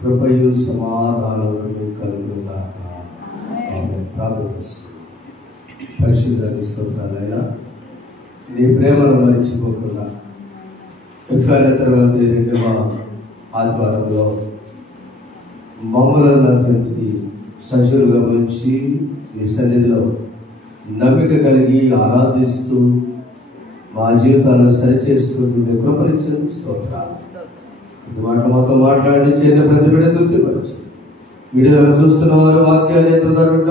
కృపయు సమాధానములు కలుగుగాక. ఆమేన్. ప్రార్థన చేసుకుందాం. పరిశుద్ధుని స్తోత్రాలైనా నీ ప్రేమను మరిచిపోకుండా ఎఫ్ఐఆర్ తర్వాత 2వ ఆదివారంలో మమ్మలను నా తండ్రి సజీవులుగా ఉంచి నీ సన్నిధిలో నమ్మిక కలిగి ఆరాధిస్తూ మా జీవితాలను సరిచేసుకుంటుండే కృపనిచ్చండి స్తోత్రాలు. ఇది మాట మాతో మాట్లాడి చేరిన ప్రతి బిడ్డ తృప్తిపరచు. వీడియోలో చూస్తున్న వారు వాక్యాన్ని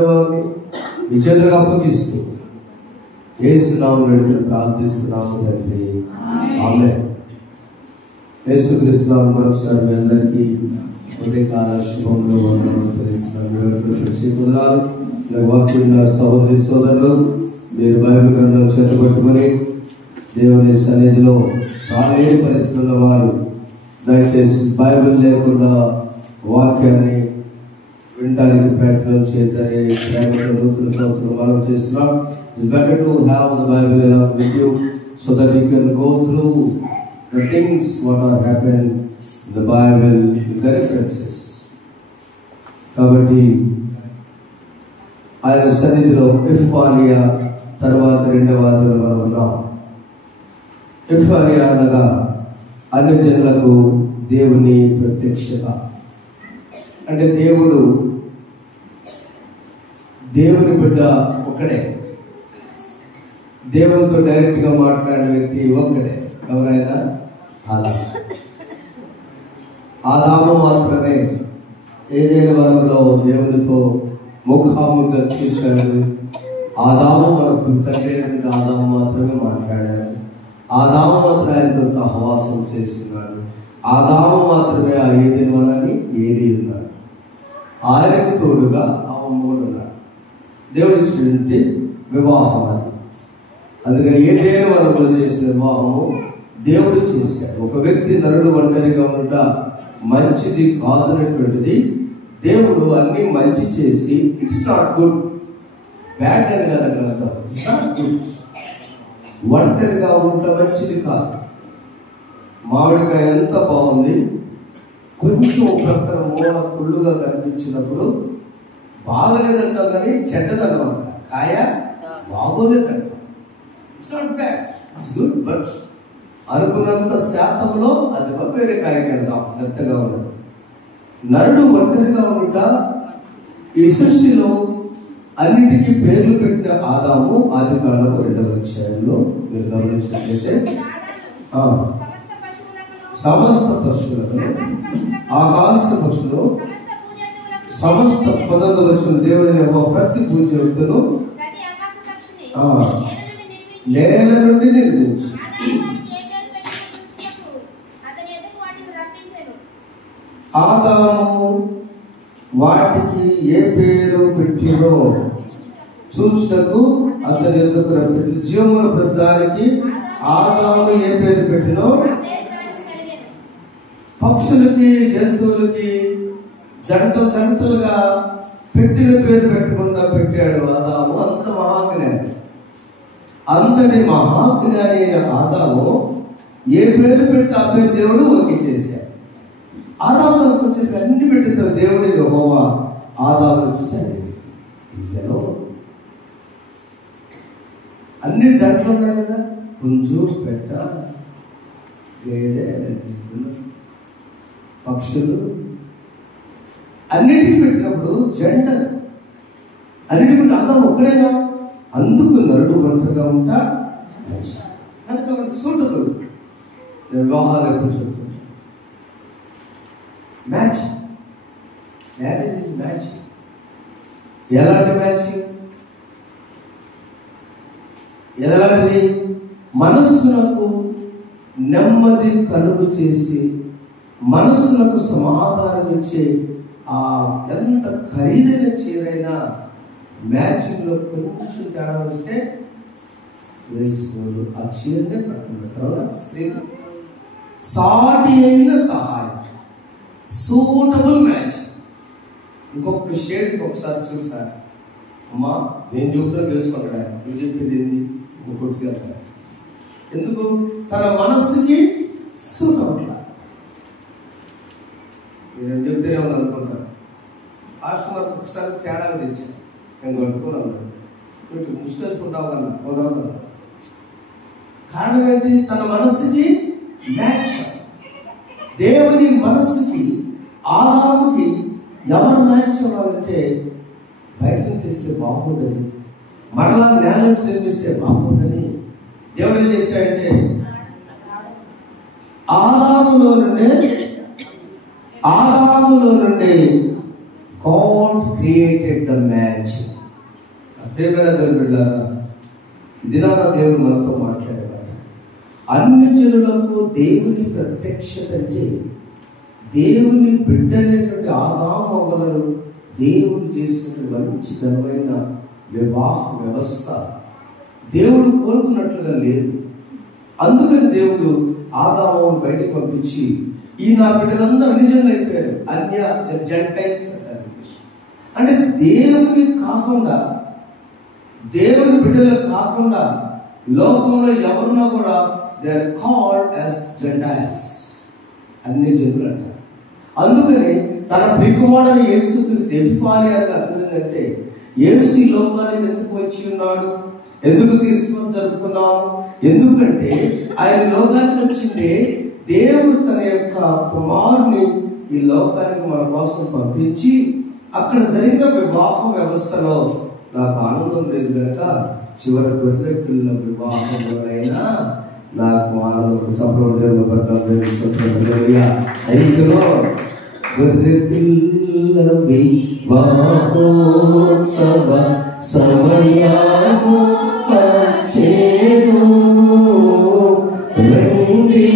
వారిని మీ చేతులకు అప్పగిస్తూ యేసు నామములో వేడుకొని ప్రార్థిస్తున్నాము తండ్రి. ఆమేన్. యేసుక్రీస్తు నామములో మరొకసారి మీ అందరికీ ఉదయకాల శుభములు వందనాలు తెలుస్తున్నాను. వాక్యం సహోదరి సోదరులు మీరు బైబిల్ గ్రంథం చేతపట్టుకొని దేవుని సన్నిధిలో రాలేని పరిస్థితుల్లో వారు దయచేసి బైబిల్ లేకుండా వాక్యాన్ని వినడానికి ప్రయత్నం చేద్దని ప్రేమతో నూతన సంవత్సరం మనం చేస్తున్నాం. It's better to have the Bible along with you so that you can go through the things what are happened in the Bible, the references. కాబట్టి ఆయన సన్నిధిలో ఎఫ్ఫానియా తర్వాత 2వ ఆదివారం మనం ఉన్నాం. ఎఫ్ఫానియా అనగా అన్ని జనులకు దేవుని ప్రత్యక్షత. అంటే దేవుని బిడ్డ ఒక్కడే, దేవునితో డైరెక్ట్ గా మాట్లాడే వ్యక్తి ఒక్కడే. ఎవరైనా ఆదాము మాత్రమే ఏదైనా వనంలో దేవునితో ముఖాముఖిగా చూశాడు. ఆదాము మనకు తండ్రి ఆదాము మాత్రమే మాట్లాడాడు. ఆదాము మాత్రమే ఆయనతో సహవాసం చేస్తున్నాడు. ఆదాము మాత్రమే ఆ ఏదైనా వనాన్ని ఏది ఉన్నాడు. ఆయనకు తోడుగా అవ్వమోడు ఉన్నారు. దేవుడు ఇచ్చినటువంటి వివాహం అది. అందుకని ఏదైనా వనంలో చేసిన వివాహము దేవుడు చేశాడు. ఒక వ్యక్తి నరుడు ఒంటరిగా ఉంట మంచిది కాదనేటువంటిది దేవుడు అన్ని మంచి చేసి ఇట్స్ నాట్ గుడ్, బ్యాడ్ అని కదా అర్థం. It's not good. ఒంటరిగా ఉంట మంచిది కాదు. మామిడికాయ ఎంత బాగుంది, కొంచెం ప్రక్కన మూల కుళ్ళుగా కనిపించినప్పుడు బాగలేదంటాం కానీ చెడ్డదన్నమాట. కాయ బాగోలేదంట. It's not bad, it's good. But అనుకున్నంత శాతంలో అది వేరే కాయకి వెళ్దాం, మెత్తగా ఉన్నది. నరుడు ఒంటరిగా ఉంట ఈ సృష్టిలో అన్నిటికీ పేర్లు పెట్టిన ఆదాము ఆదికాండం 2వ అధ్యాయంలో మీరు గమనించినట్లయితే సమస్త పశువులను, ఆకాశ పక్షులు, సమస్త 19వ వచనం దేవుని ప్రతి పూజను నేల నుండి నిర్మించి ఆదాము వాటికి ఏ పేరు పెట్టినో చూచుటకు అతని ఎదుకు రప్పించి. జీవముల ప్రతిదానికి ఆదాము ఏ పేరు పెట్టినో పక్షులకి జంతువులకి జంటలుగా పెట్టిన పేరు పెట్టకుండా పెట్టాడు ఆదాము. అంత మహాజ్ఞాని. అంతటి మహాజ్ఞాని అయిన ఆదాము ఏ పేరు పెడితే ఆ పేరు దేవుడు ఓకే చేశాడు. ఆదాము వచ్చి అన్ని పెట్టిన దేవుడి యెహోవా ఆదాము చూచాడు. అన్ని జంటలు ఉన్నాయి కదా, పుంజు, పెట్ట, గేదె, పక్షులు అన్నిటికీ పెట్టినప్పుడు జంట అన్నిటికీ ఆదాము ఒక్కడేనా? అందుకు నరుడు ఒంటరిగా ఉంటా కనుక సూటబుల్. వివాహాలు ఎప్పుడు చెప్తున్నా మ్యాచ్, మ్యారేజ్ ఇస్ మ్యాచ్. ఎలాంటి మ్యాచింగ్? ఎలాంటిది? మనస్సులకు నెమ్మది కలుగు చేసి మనస్సులకు సమాధానం ఇచ్చే ఆ ఎంత ఖరీదైన చీరైనా మ్యాచింగ్లో కొంచెం తేడా వస్తే వేసుకోరు. ఆ చీరనే పక్కన పెడతారు. స్త్రీలు సాటి అయిన సహాయం, సూటబుల్ మ్యాచ్. ఇంకొక షేడ్ ఇంకొకసారి చూసారు, అమ్మా నేను చెబుతున్నా వేసుకుంటాడా, నువ్వు చెప్పేది ఏంది ఇంకొకటిగా. ఎందుకు? తన మనస్సుకి సూట్ అవట్లా. నేను చెప్తేనే ఉంది అనుకుంటాను. లాస్ట్ మనకు ఒకసారి తేడాగా తెచ్చాను, నేను కట్టుకున్నాను, ముష్టి వేసుకుంటావు కన్నా కుదరదు. కారణం ఏంటి? తన మనస్సుకి మ్యాచ్. దేవుని మనస్సుకి ఆదాముకి ఎవరు మ్యాచ్ అవ్వాలంటే బయట నుంచి తెస్తే బాగుందని, మరలా నేల నుంచి నిర్మిస్తే బాగుందని దేవుడు ఏం చేశాడంటే ఆదాములో నుండే గాడ్ క్రియేటెడ్ ద మ్యాచ్. ప్రియమైన దేవుని బిడ్డలారా, ఇది నా దేవుడు మనతో మాట్లాడేవాడు. అన్ని జనులకు దేవుని ప్రత్యక్షత అంటే దేవుని బిడ్డనేటువంటి ఆదాము అవ్వలను దేవుడు చేసినటువంటి మంచి ఘనమైన వివాహ వ్యవస్థ దేవుడు కోరుకున్నట్లుగా లేదు. అందుకని దేవుడు ఆదామును బయటకు పంపించి, ఈ నా బిడ్డలందరూ నిజంగా అయిపోయారు, అన్య జెంటైల్స్ అంటారు. అంటే దేవుని కాకుండా, దేవుని బిడ్డలు కాకుండా లోకంలో ఎవరున్నా కూడా they are called as gentiles, అన్ని జనులు అంటారు. అందుకని తన ప్రియకుమారుడైన యేసుక్రీస్తు ఎపిఫానియాగా అర్థమైందంటే, యేసు ఈ లోకానికి ఎందుకు వచ్చి ఉన్నాడు, ఎందుకు క్రిస్మస్ జరుపుకున్నాము? ఎందుకంటే ఆయన లోకానికి వచ్చిందే దేవుడు తన యొక్క కుమారుని ఈ లోకానికి మన కోసం పంపించి, అక్కడ జరిగిన వివాహ వ్యవస్థలో నాకు ఆనందం లేదు కనుక చివరి గొర్రె పిల్ల వివాహంలోనైనా నాకు ఆనందం. చప్పలు దేవుని గొర్రె పిల్ల వివాహోత్సవ సమయము వచ్చేను రండి.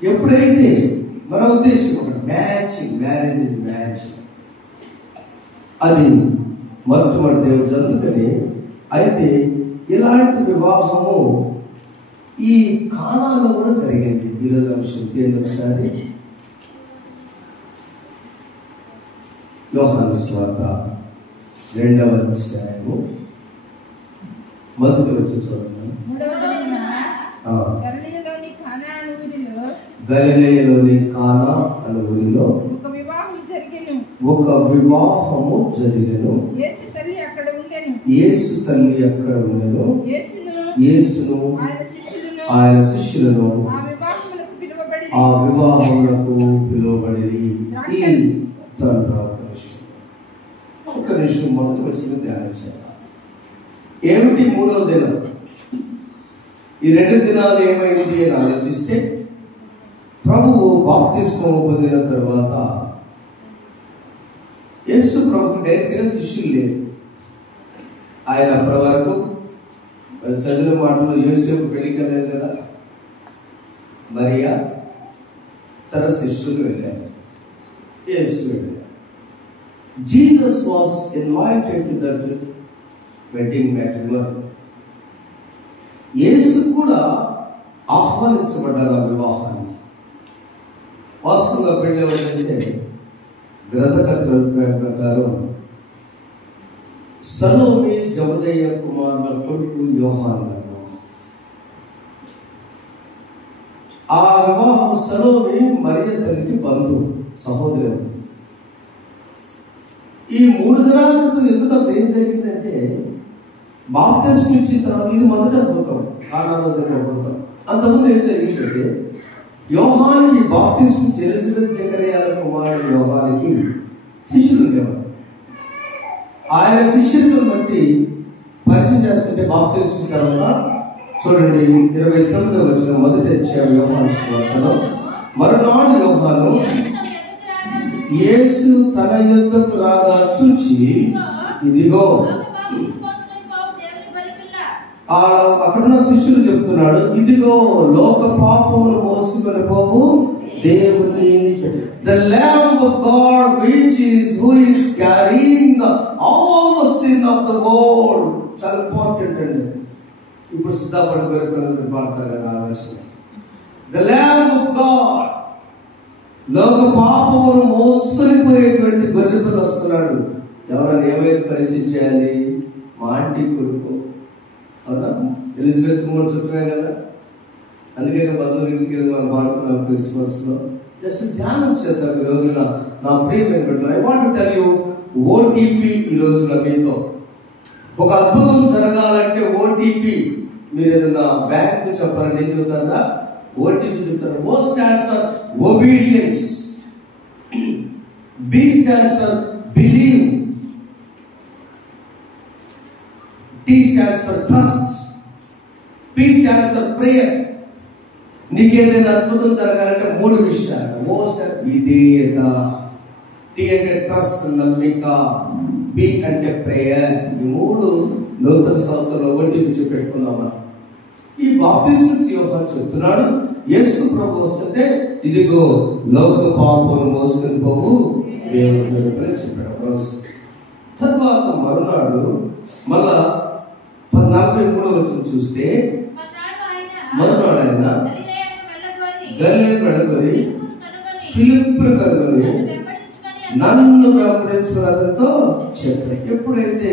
ఎప్పుడైతే మన ఉద్దేశం ఒక మ్యాచింగ్, మ్యారేజ్ ఇస్ మ్యాచింగ్, అది మొట్టమొదటి దేవుడు. అందుకని అయితే ఇలాంటి వివాహము ఈ కానాలో కూడా జరిగింది. ఈరోజు అంశం తేలి ఒకసారి యోహాను సువార్త 2వ అధ్యాయము మొదటి వచ్చి చూడండి. గలిలయలోని కానా అనే ఊరిలో ఒక వివాహము జరిగెను. యేసు తల్లి అక్కడ ఉండెను. యేసును ఆయన శిష్యులను ఆ వివాహములకు పిలువబడి. ఈ ఒక్క నిమిషం మొదటి వచ్చిన ధ్యానం చేద్దాం. ఏమిటి 3వ దినం? ఈ 2 దినాలు ఏమైంది అని ఆలోచిస్తే, ప్రభువు బాప్తిస్మం పొందిన తర్వాత యేసు ప్రభుకు డైరెక్ట్గా శిష్యులు లేరు. ఆయన అప్పటి వరకు చదివిన మాటలు యోసేపు పెళ్లికి వెళ్ళలేదు కదా, మరియా తన శిష్యులు వెళ్ళారు, యేసు వెళ్ళారు. Jesus was invited to that wedding matrimony. యేసు కూడా ఆహ్వానించబడ్డారు ఆ వివాహానికి. వాస్తవంగా పెళ్ళి ఎవరంటే గ్రంథకర్తల ప్రకారం సలోమి జబదయ్య కుమారుల కొడుకు యోహాను వివాహం. ఆ వివాహం సలోమి మరియ తల్లికి బంధువు, సహోదరి. ఈ 3 దినాల క్రితం ఎందుకు అసలు ఏం జరిగిందంటే, బాప్తిస్మం ఇచ్చిన తర్వాత ఇది మొదటి అద్భుతం, కానాలో జరిగిన అద్భుతం. అంతకుముందు ఏం జరిగిందంటే, యోహానికి బాప్తిస్మం ఎలిజబెత్ జకర్యాల కుమారుడు యోహానికి శిష్యులు ఉండేవారు. ఆయన శిష్యులను బట్టి పరిచయం చేస్తుంటే బాప్తిస్మం తర్వాత చూడండి 29వ వచనం, మొదటి అధ్యాయం యోహాను సువార్తలో, మరునాడు యోహాను యేసు తన యొద్దకు రాగా చూచి, ఇదిగో, అక్కడున్న శిష్యులు చెప్తున్నాడు, ఇదిగో లోక పాపమును మోసుకొని పోవు దేవుని, the Lamb of God who is carrying all the sin of the world. చాలా ఇంపార్టెంట్ అండి. ఇప్పుడు సిద్ధపడి గొర్రెపిల్లలు పాడతారు కదా ఆ వచనం. The Lamb of God, లోక పాపమును మోసుకొని పోయేటువంటి గొర్రెపిల్ల వస్తున్నాడు. ఎవరైనా ఏమైనా పరిచయం చేయాలి? మా ఆంటీ కొడుకు, అవునా? ఎలిజబెత్ మూడు చుట్టమే కదా, అందుకే బంధువుల ఇంటికి మనం పాడుతున్నాం క్రిస్మస్ లో. జస్ట్ ధ్యానం చేద్దాం ఈ రోజున. నా ప్రియమైన బిడ్డలు, I want to tell you OTP ఈ రోజున మీతో. ఒక అద్భుతం జరగాలంటే ఓటీపీ, మీరు ఏదన్నా బ్యాంక్ చెప్పాలంటే ఏం చెప్తారా? ఓటీపీ చెప్తారు. O stands for obedience, B stands for believe, T stands for trust, P stands for prayer. నీకేదైనా అద్భుతం జరగాలంటే 3 విషయాలు. ఓ స్టాండ్ విధేయత, టీ అంటే ట్రస్ట్ నమ్మిక, పి అంటే ప్రేయర్. ఈ 3 నూతన సంవత్సరంలో ఓటీపీ పెట్టుకుందామా. ఈ బాప్తిస్మం యోహాను చెప్తున్నాడు, యేసు ప్రభు వస్తుంటే ఇదిగో లోక పాపమును మోసుకొని పోవు దేవుని చెప్పాడు రోజు. తర్వాత మరునాడు మళ్ళా 43వ వచనం చూస్తే, మరునాడు ఆయన గలిలయకు వెళ్ళగొని ఫిలిప్పును కనుగొని నన్ను వెంబడించుకుని అతనితో చెప్పాడు. ఎప్పుడైతే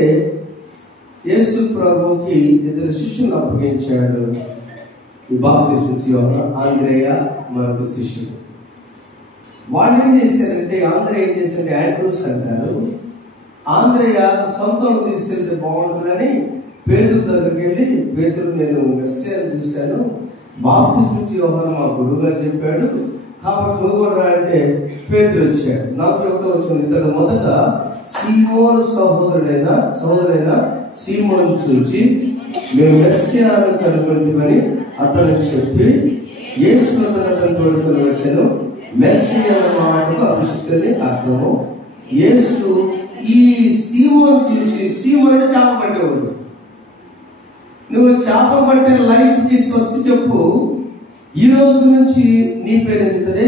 యేసు ప్రభుకి 2 శిష్యులను అప్పగించాడు, ఈ బాప్తిస్మం యోహాను, ఆంద్రేయ మరొక శిష్యుడు. వాళ్ళు ఏం చేశారంటే, ఆంద్రేయ ఏం చేశారంటే, యాండ్రూస్ అంటారు. ఆంద్రేయ సొంతను తీసుకెళ్తే బాగుంటుంది కానీ పేతురు దగ్గరికి వెళ్ళి, పేతురు నేను మెస్సియాను చూశాను, బాప్తిస్మం యోహాను మా గురువు గారు చెప్పాడు, కాబట్టి నువ్వు కూడా రా అంటే పేతురు వచ్చాడు. 41వ వచనం, ఇతను మొదట సీమోను సహోదరుడైన సీమోను చూచి మేము మెస్సియాను కనుగొంటామని అతను చెప్పి యేసు అతను తోడుకొని వచ్చాను. మెస్సియా అన్న మాటకు అభిషిక్తుని అర్థము. యేసు ఈ సీమోను చూసి, సీమోను అంటే చేప పట్టేవాడు, నువ్వు చేప పట్టే లైఫ్ కి స్వస్తి చెప్పు, ఈ రోజు నుంచి నీ పేరు ఎందుకంటే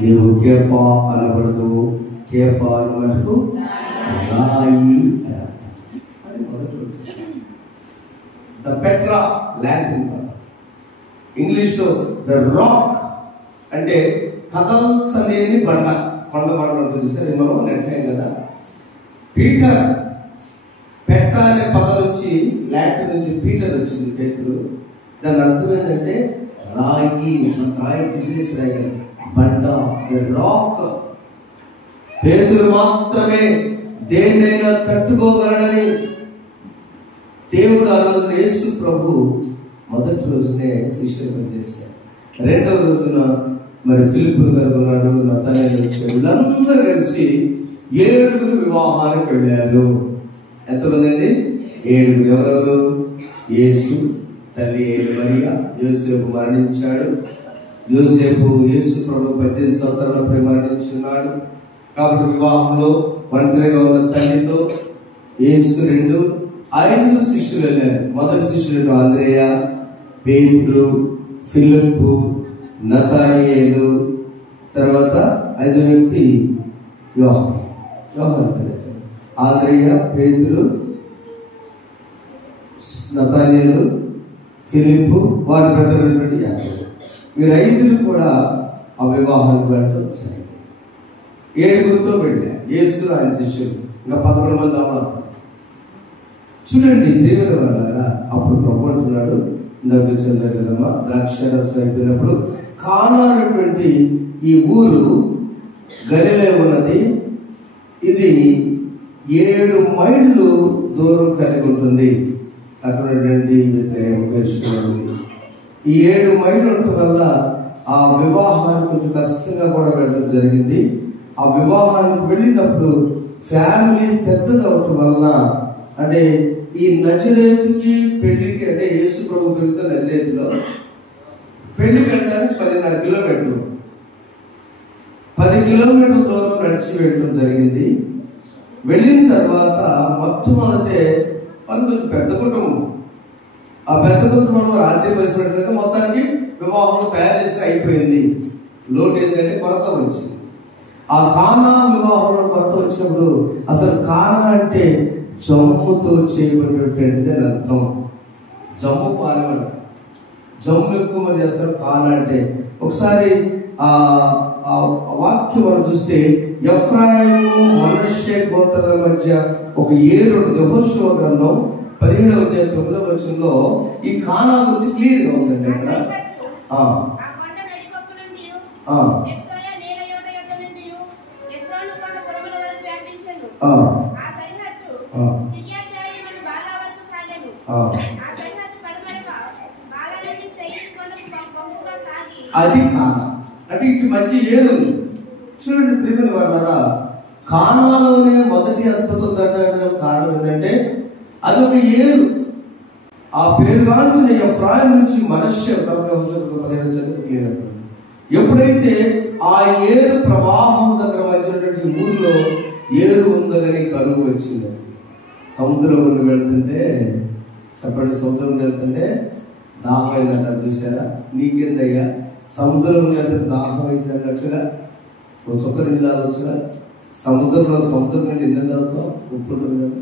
నీవు కేఫా అనబడదు, కేఫా అని మటుకు రాయి అది మొదటి వచ్చింది. ద పెట్రా లాటిన్ పదం, ఇంగ్లీష్ లో ద రాక్ అంటే కదల్చలేని బండ, కొండ బండ ఉంటుంది చూసారు మనం నెట్లేం కదా. పీటర్, పెట్రా అనే పదం నుంచి లాటిన్ నుంచి పీటర్ వచ్చింది, పేతురు. దాని అర్థం ఏంటంటే రాయి, రాయి విశేష రాయి, బండ, రాక్. పేతురు మాత్రమే దేన్నైనా తట్టుకోగలడని దేవుడు ఆ రోజున యేసు ప్రభు మొదటి రోజునే శిష్యులను చేశారు. 2వ రోజున మరి ఫిలిప్పును కనుగొన్నాడు, నతనేలు వచ్చాడు. వీళ్ళందరూ కలిసి 7 వివాహానికి వెళ్ళారు. ఎంతమంది అండి? 7. ఎవరెవరు? యేసు, తల్లి మరియా, యోసేపు మరణించాడు. యేసు ప్రభు 18 సంవత్సరాలపై మరణించున్నాడు. కాబట్టి వివాహంలో ఒంటరిగా ఉన్న తల్లితో యేసు 5 శిష్యులు వెళ్ళారు. మొదటి శిష్యులు ఆంద్రేయ, పేతురు, ఫిలిప్పు, నతనయేలు, తర్వాత 5వ వ్యక్తి యోహాను. ఆంద్రేయ, పేతురు, నతనయేలు, ఫిలిప్పు, వారి బ్రదరైనటువంటి యాకోబు. వీరు 5 కూడా ఆ వివాహానికి వెళ్ళడం జరిగింది. 7తో వెళ్ళారు యేసు ఆయన శిష్యులు, ఇంకా 11 మంది అవ్వాలి. చూడండి ప్రియమైన వాళ్ళారా, అప్పుడు ప్రభు అంటున్నాడు, ఇందాక చెందారు కదమ్మా, ద్రాక్షారసం అయిపోయినప్పుడు కానా అనేటువంటి ఈ ఊరు గలిలయ ఉన్నది. ఇది 7 మైళ్ళు దూరం కలిగి ఉంటుంది. అక్కడ ఈ 7 మైళ్ళు ఉండటం వల్ల ఆ వివాహానికి కొంచెం కష్టంగా కూడా వెళ్ళడం జరిగింది. ఆ వివాహానికి వెళ్ళినప్పుడు ఫ్యామిలీ పెద్దది అవటం వల్ల, అంటే ఈ నజరేతుకి పెళ్లికి, అంటే యేసు ప్రభు పెరుగుతున్న నజరేతులో పెళ్లికి వెళ్ళడానికి 10.5 కిలోమీటర్లు, 10 కిలోమీటర్ల దూరం నడిచి వెళ్ళడం జరిగింది. వెళ్ళిన తర్వాత మొట్టమొదటే వాళ్ళకి కొంచెం పెద్ద కుటుంబం. ఆ పెద్ద కుటుంబంలో రాత్రి పరిసినట్లుగా మొత్తానికి వివాహం తయారు చేసి అయిపోయింది. లోటు ఏంటంటే కొరత వచ్చింది. ఆ కానా వివాహంలో కొరత వచ్చినప్పుడు, అసలు కానా అంటే జమ్ముతో చేయబడినటువంటిది అని అర్థం. జమ్ము పాలెం అంట, జమ్ము ఎక్కువ మంది చేస్తారు. కానా అంటే ఒకసారి ఆ వాక్యం మనం చూస్తే ఎఫ్రాయిము మనష్షే గోత్రాల మధ్య ఒక ఏరు యెహోషువ గ్రంథం 17వ అధ్యాయం 9వ వచనంలో ఈ కానా గురించి క్లియర్గా ఉందండి. ఇక్కడ అది కానా అంటే ఇటు మంచి ఏరు ఉంది. చూడండి ప్రియమైన వాళ్ళారా, కానాలోనే మొదటి అద్భుతం జరగడానికి కారణం ఏంటంటే అదొక ఏరు. ఆ పేరుగాంచిన ఎఫ్రాయిం నుంచి మనష్షే ఎప్పుడైతే ఆ ఏరు ప్రవాహం దగ్గర వచ్చినటువంటి ఊరిలో ఏరు ఉందని కరువు వచ్చింది. సముద్రం నుండి వెళ్తుంటే, చెప్పండి, సముద్రం నుండి వెళ్తుంటే దాహం అయిందంట. చూసారా? నీకేందయ్యా సముద్రం నుండి వెళ్తే దాహం అయింది అన్నట్టుగా ఓ చొక్క నీళ్ళు తాగొచ్చుగా. సముద్రం నుండి ఎన్ని తాగుతావు? ఉప్పు ఉంటుంది కదా.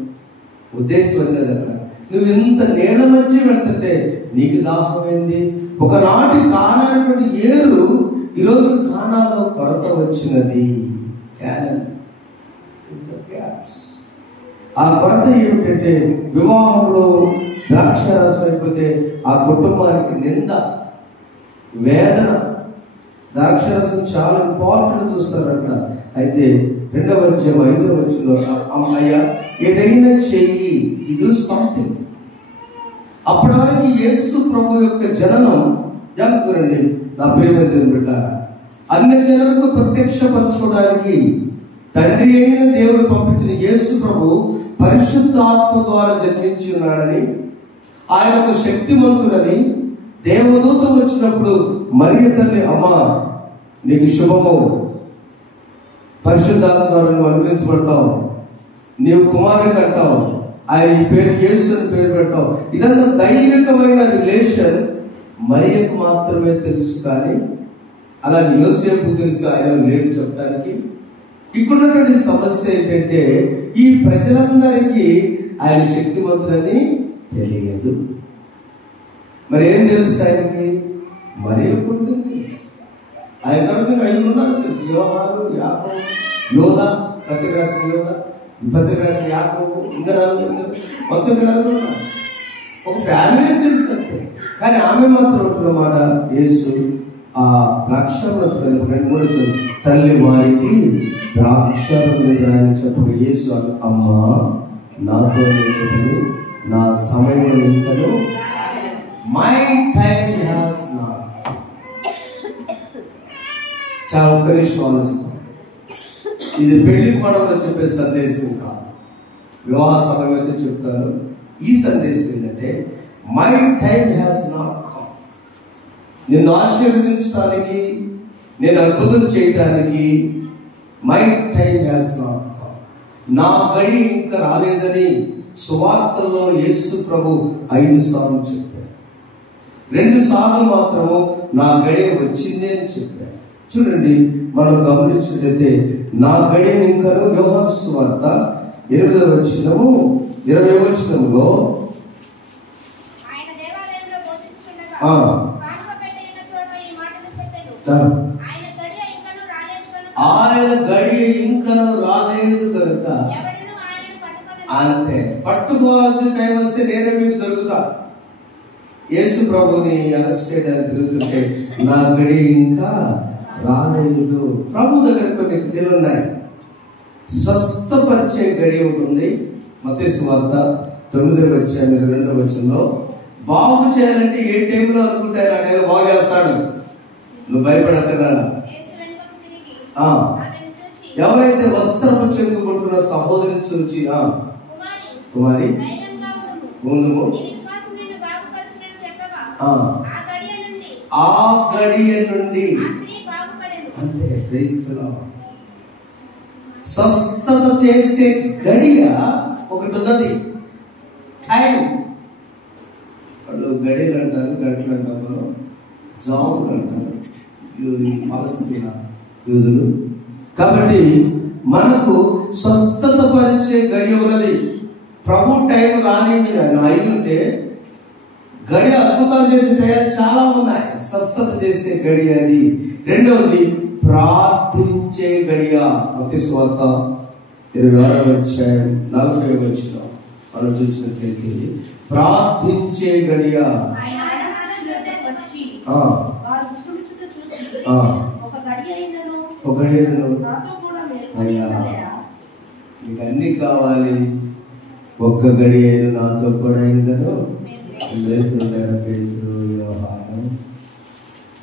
ఉద్దేశం అది కదా. అక్కడ నువ్వు ఇంత నీళ్ళ మధ్య వెళ్తుంటే నీకు దాహమైంది. ఒకనాటి కానటువంటి ఏరు ఈరోజు కానాలో కొరత వచ్చినది. ఆ కొరత ఏమిటంటే వివాహంలో ద్రాక్షారసం అయిపోతే ఆ కుటుంబానికి నింద, వేదన. ద్రాక్షారసం చాలా ఇంపార్టెంట్ చూస్తారు అక్కడ. అయితే 2వ అధ్యాయం 5వ వచనంలో అమ్మయ్య ఏదైనా చెయ్యి, యు డు సంథింగ్. అప్పటి వరకు యేసు ప్రభు యొక్క జననం, జాగ్రత్త నా ప్రియమైన దేవుని బిడ్డారా, అన్ని జనులకు ప్రత్యక్షపరచుకోవడానికి తండ్రి అయిన దేవుడు పంపించిన యేసు ప్రభు పరిశుద్ధాత్మ ద్వారా జన్మించి ఉన్నాడని, ఆయన ఒక శక్తివంతుడని దేవదూత వచ్చినప్పుడు మరియ తల్లి, అమ్మ నీకు శుభము, పరిశుద్ధాత్మ ద్వారా నువ్వు అనుగ్రహించబడతావు, నీవు కుమారుని అంటావు, ఆయన ఈ పేరు యేసు అని పేరు పెడతావు. ఇదంతా దైవికమైన రిలేషన్ మరియకు మాత్రమే తెలుసు. కానీ అలాగే యోసేపు తెలుసు, ఆయన లేడు చెప్పడానికి. ఇక్కడున్నటువంటి సమస్య ఏంటంటే ఈ ప్రజలందరికీ ఆయన శక్తివంతులని తెలియదు. మరి ఏం తెలుసు ఆయనకి? మరి ఎప్పుడు తెలుసు. ఆయన తర్వాత 5 ఉన్నారు తెలుసు. యోహాను, యాకోబు, యోధా, పత్రిక రాసిన యోధా, పత్రిక రాసిన యాకోబు, ఇంకా 4 మొత్తం 4 ఉన్నారు. ఒక ఫ్యామిలీ తెలుసు అంటే. కానీ ఆమె మాత్రం ఉంటున్నమాట యేసు ఆ ద్రాక్షారసం 2 తల్లి వారికి ద్రాక్షారసం రాయించినప్పుడు యేసు అమ్మ నాతో లేదని, నా సమయం ఇంకను, మై టైం హ్యాస్ నాట్. చాలా ఒక్క నిమిషం ఆలోచించాలి. ఇది పెళ్లి కోణంలో చెప్పే సందేశం కాదు, వివాహ సమయం అయితే చెప్తాను. ఈ సందేశం ఏంటంటే my time has not come. నిన్ను ఆశీర్వదించడానికి, నేను అద్భుతం చేయడానికి my time has not come. నా గడి ఇంకా రాలేదని సువార్తల్లో యేసు ప్రభు 5 సార్లు చెప్పారు. 2 సార్లు మాత్రము నా గడి వచ్చింది అని చెప్పారు. చూడండి, మనం గమనించినట్లయితే నా గడియ ఇంకను యోహాను సువార్త 8వ వచనము 20వ వచనంలో ఆయన గడి ఇంకను రాలేదు కనుక అంతే. పట్టుకోవాల్సిన టైం వస్తే నేనే మీకు దొరుకుతా. యేసు ప్రభుని అరెస్ట్ చేయడానికి తిరుగుతుంటే నా గడి ఇంకా రాలేదు. ప్రభు దగ్గర కొన్ని క్రియలు ఉన్నాయి. స్వస్థపరిచే స్వస్థపరిచే గడి ఒకటి ఉంది. మత్తయి సువార్త 9:2 బాగు చేయాలంటే ఏ టైంలో అనుకుంటే ఆయన బాగు చేస్తాడు. నువ్వు భయపడక్కడా. ఎవరైతే వస్త్రము చెంగు కొట్టుకున్న సహోదరిని చూచి కుమారి ఉండుము, ఆ గడియ నుండి అంతే. క్రైస్తవులు స్వస్థత చేసే గడియ ఒకటి ఉన్నది. టైం. వాళ్ళు గడియలు అంటారు, గంటలు అంటారు, మనం జాములు అంటారు పాలస్తీనా యూదులు. కాబట్టి మనకు స్వస్థత పరిచే గడియ ఉన్నది. ప్రభు టైం రాని 5 ఉంటే గడియ అద్భుతాలు చేసే టైం చాలా ఉన్నాయి. స్వస్థత చేసే గడియ అది. రెండవది ప్రార్థించే గడియ. మత్తయి సువార్త 26:40 మనం చూసినట్లయితే ప్రార్థించే గడియ. ఒక గడియను అయ్యా నీకు అన్ని కావాలి, ఒక్క గడియను నాతో కూడా ఇంకను పేతురు యోహాను.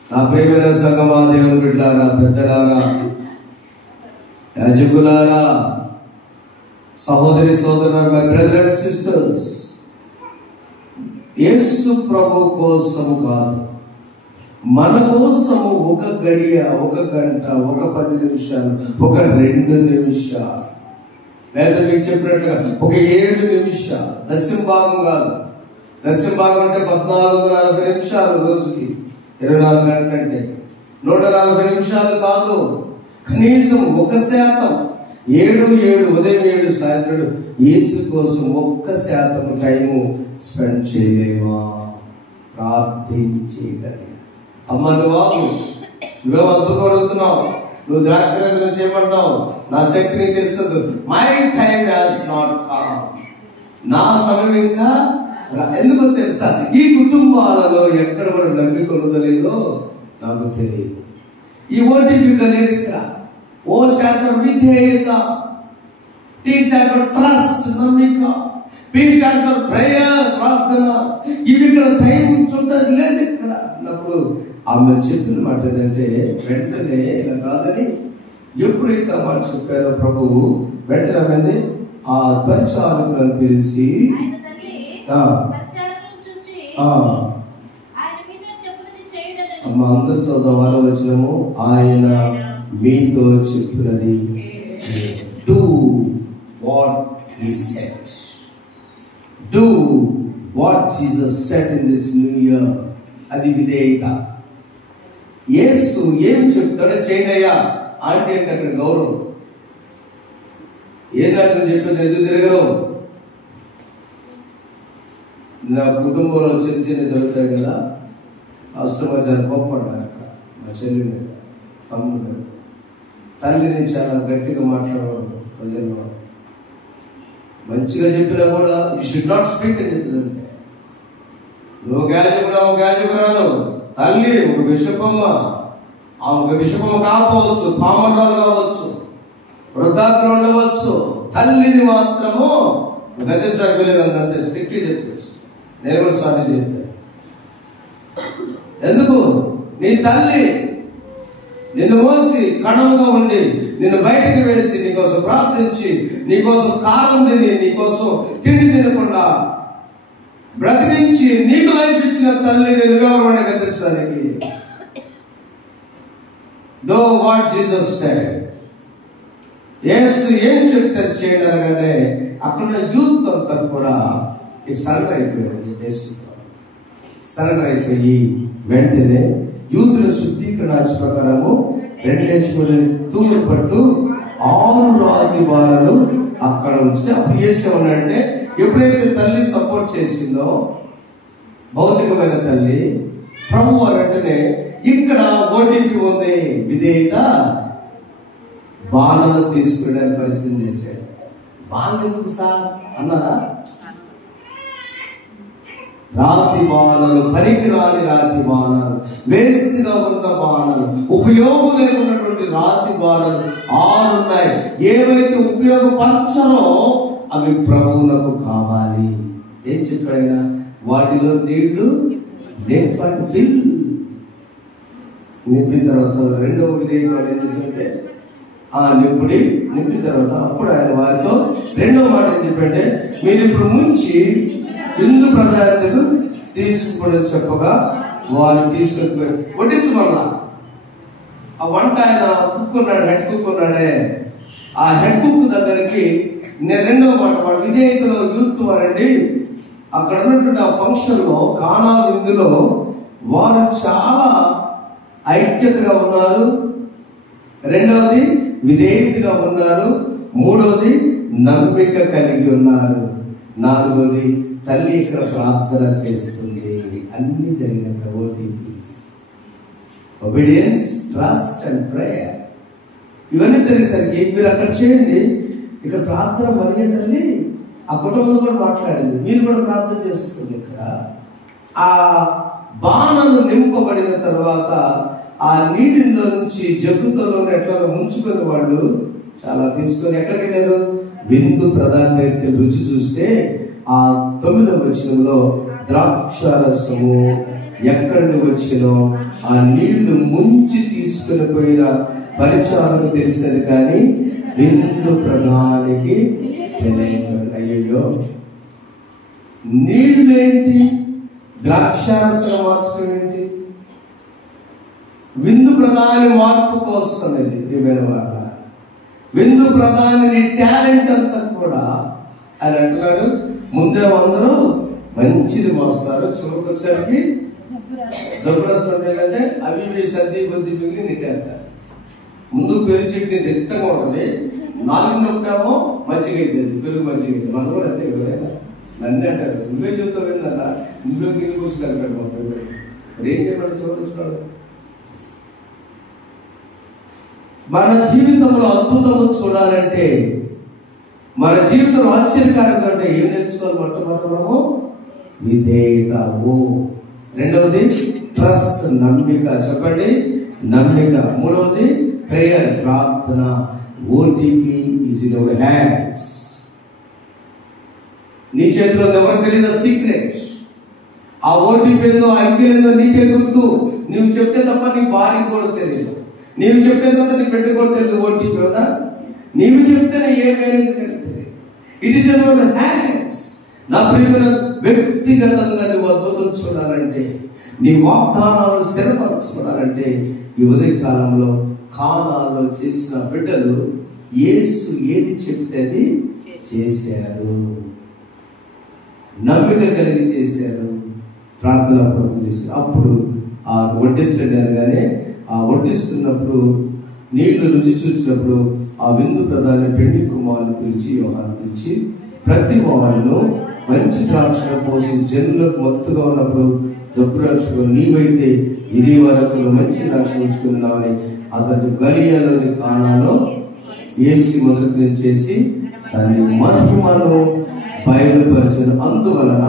నా ప్రియమైన సంగమా, దేవుని బిడ్డలారా, పెద్దలారా, యాజకులారా, సహోదరి సోదరులారా, మై బ్రదర్ అండ్ సిస్టర్స్, యేసు ప్రభు కోసము కాదు, మన కోసము ఒక గడియ, ఒక గంట, ఒక 10 నిమిషాలు, ఒక 2 నిమిషాలు, లేదా మీకు చెప్పినట్టుగా ఒక 7 నిమిషాలు, దశమ భాగం కాదు. దశమ భాగం అంటే 1440 నిమిషాలు రోజుకి, 24 గంటలు అంటే 140 నిమిషాలు కాదు. కనీసం 1%, 7 ఉదయం 7 సాయంత్రం యేసు కోసం 1% టైము స్పెండ్ చేయలేమా? ప్రార్థించే గడియ. అమ్మ నువ్వేమో అద్భుతం అడుగుతున్నావు, నువ్వు ద్రాక్షారాధన చేయమంటావు, నా శక్తి నీకు తెలుసు. My time has not come. నా సమయం ఇంకా ఎందుకో తెలుసా? ఈ కుటుంబాలలో ఎక్కడ కూడా నమ్మిక ఉన్నదో నాకు తెలియదు. ఈ ఓటీపీ లేదు ఇక్కడ. ఓ స్టాండ్ ఫర్ విధేయత, టీ స్టాండ్ ఫర్ ట్రస్ట్, నమ్మిక, పీ స్టాండ్ ఫర్ ప్రేయర్, ప్రార్థన. ఇవి ఇక్కడ టైం చూడడానికి లేదు ఇక్కడ అన్నప్పుడు ఆమె చెప్పిన మాట ఏంటంటే, వెంటనే ఇలా కాదని ఎప్పుడైతే ఆ మాట చెప్పారో ప్రభు వెంటనే ఆ పరిచారకులను పిలిచి అమ్మ అందరూ చదువు 6వ వచనము, ఆయన మీతో చెప్పినది do what he said. Do what Jesus said in this new year. అది విధేయత. యేసు ఏం చెప్తాడో చేయండి అయ్యా అంటే అక్కడ గౌరవం. ఏదన్నా చెప్పేది ఎదురు తిరగరు. నా కుటుంబంలో చిన్న చిన్న జరుగుతాయి కదా, కస్టమర్ చాలా కోప్పడ్డారు అక్కడ మా చెల్లి మీద, తమ్ముడు మీద. తల్లిని చాలా గట్టిగా మాట్లాడేవాడు ప్రజల్లో. మంచిగా చెప్పినా కూడా యూ షుడ్ నాట్ స్పీక్ అని చెప్తుందంటే, నువ్వు గాజకురాలు, తల్లి ఒక బిషపమ్మ, ఒక బిషపమ్మ కాకపోవచ్చు, పామర్రాలు కావచ్చు, వృద్ధాప్యం ఉండవచ్చు, తల్లిని మాత్రము గతించడానికి వెళ్ళేది అంతే స్ట్రిక్ట్ చెప్పేసి. నేను కూడా సారి చెప్తాను. ఎందుకు? నీ తల్లి నిన్ను మోసి కణముగా ఉండి నిన్ను బయటకు వేసి నీకోసం ప్రార్థించి నీకోసం కారం తిని నీకోసం తిండి తినకుండా బ్రతికించి నీకు లైఫ్ ఇచ్చిన తల్లిని నువ్వెవరు గతించడానికి? Do what Jesus said. యేసు ఏం చెప్తారు చేయండి అనగానే అక్కడ యూత్ అంతా కూడా సరెండర్ అయిపోయారు. సరెండర్ అయిపోయి వెంటనే యూతుల శుద్ధీకరణ ప్రకారము 2 తూములు పట్టు 6 రాతి బాణాలు అక్కడ ఉంచితే అప్పుడు చేసేవాడంటే, ఎప్పుడైతే తల్లి సపోర్ట్ చేసిందో భౌతికమైన తల్లి, ప్రభు వెంటనే ఇక్కడ ఓటీపీ ఉంది, విధేయత, బాణాలు తీసుకెళ్ళడానికి పరిస్థితి చేశాడు. బాణాలు ఎందుకు సార్ అన్నారా? రాతి బాణాలు, పనికిరాని రాతి బాణాలు, వేస్ట్గా ఉన్న బాణాలు, ఉపయోగం లేకున్నటువంటి రాతి బాణలు 6 ఉన్నాయి. ఏవైతే ఉపయోగపరచరో అవి ప్రభువులకు కావాలి. ఏం చెప్పాడైనా? వాటిలో నీళ్లు నింపండి, ఫిల్. నింపిన తర్వాత రెండవ విధేయత ఏం చేశారంటే నింపిన తర్వాత అప్పుడు ఆయన వారితో రెండవ మాట ఏం చెప్పంటే, మీరు ఇప్పుడు ముంచి విందు ప్రదానికి తీసుకుని చెప్పగా వారు తీసుకొని వడ్డించమన్నా. ఆ వంట ఆయన కుక్ ఉన్నాడు, హెడ్ కుక్ ఉన్నాడే, ఆ హెడ్ కుక్ దగ్గరికి నేను రెండవ మాట వాడు విధేయతలో యూత్ వారండి. అక్కడ ఉన్నటువంటి ఆ ఫంక్షన్ లో, కానా విందులో వారు చాలా ఐక్యతగా ఉన్నారు. రెండవది విధేయతగా ఉన్నారు. మూడవది నమ్మిక కలిగి ఉన్నారు. నాలుగవది తల్లి ఇక్కడ ప్రార్థన చేస్తుంది. అన్ని జరిగినప్పుడు OTP, obedience, trust and prayer ఇవన్నీ జరిగేసరికి మీరు అక్కడ చేయండి. ఇక్కడ ప్రార్థన మరియ తల్లి ఆ కుటుంబంతో కూడా మాట్లాడింది. మీరు కూడా ప్రార్థన చేసుకోండి. ఇక్కడ ఆ బాణలు నింపబడిన తర్వాత ఆ నీటిలో నుంచి జగ్గుతో ఎట్లా ముంచుకొని వాళ్ళు చాలా తీసుకొని ఎక్కడికి వెళ్ళారు? విందు ప్రధాన దగ్గరికి రుచి చూస్తే ఆ 9వ వచనంలో ద్రాక్షారసము ఎక్కడి వచ్చినో ఆ నీళ్లు ముంచి తీసుకుని పోయిన పరిచారకు తెలిసినది, కానీ విందు ప్రధానికి తెలియదు. అయ్యో, నీళ్ళు ఏంటి, ద్రాక్షారసం మార్చడం ఏంటి? విందు ప్రధాని మార్పు కోసం ఇది ప్రియమైన వాళ్ళ. విందు ప్రధాని టాలెంట్ అంతా కూడా ఆయన అంటున్నాడు, ముందే అందరూ మంచిది మోస్తారు, చివరికొచ్చరికి జబర్దస్త్ ఏంటంటే అవి ఇవి సర్ది బుద్ధి మిగిలి నిట్టేస్తారు. ముందు పెరుగు చెట్టు తిట్టంగా ఉంటుంది, 4 మజ్జిగ అవుతుంది, పెరుగు మజ్జిగ అవుతుంది. మనం కూడా అంతే ఎవరైనా నన్ను అంటారు, నువ్వే చెబుతావు ఏందన్నా, నువ్వే నీళ్ళు పోసి కలిపాడు మా పిల్లలు. మరి ఏం చెప్పండి చూడండి. మన జీవితంలో అద్భుతము చూడాలంటే, మన జీవితంలో ఆశ్చర్యకారం అంటే ఏం నేర్చుకోవాలి? మొట్టమొదటి మనము విధేయత. రెండవది ట్రస్ట్, నమ్మిక. చెప్పండి, నమ్మిక. మూడవది ప్రేయర్, ప్రార్థన. OTP is in your hands. నీ చేతిలో ఎవరికి తెలియదు సీక్రెట్. ఆ ఓటీపీ ఏందో, అంకెలేందో నీకే గుర్తు. నువ్వు చెప్తే తప్ప నీ భార్యకి కూడా తెలియదు, నీవు చెప్తే తప్ప నీ బిడ్డ కూడా తెలియదు. ఓటీపీ అవునా? నీవు చెప్తేనే ఏ మేనేజర్ తెలియదు. It is in your hands. నా ప్రియమైన వ్యక్తిగతంగా నువ్వు అద్భుతం చూడాలంటే, నీ వాగ్దానాలు స్థిరపరచుకోవాలంటే, ఈ ఉదయ కాలంలో కానాలో చేసిన బిడ్డలు యేసు ఏది చెప్తే అది చేశారు, నమ్మిక కలిగి చేశారు, ప్రార్థన పూర్వకం చేశారు. అప్పుడు ఆ వడ్డించండి అనగానే ఆ వడ్డిస్తున్నప్పుడు నీళ్లు రుచి చూసినప్పుడు ఆ విందు ప్రధాని పెండి కుమారుని పిలిచి, యోహాను పిలిచి, ప్రతి వాడును మంచి ద్రాక్ష పోసి జనులకు మత్తుగా ఉన్నప్పుడు జబ్బురాక్షకు నీవైతే ఇది వరకు మంచి ద్రాక్ష ఉంచుకున్నావని అతడు గలియాలోని కానాలో యేసు మొదలు చేసి దాని మహిమను బయలుపరిచిన. అందువలన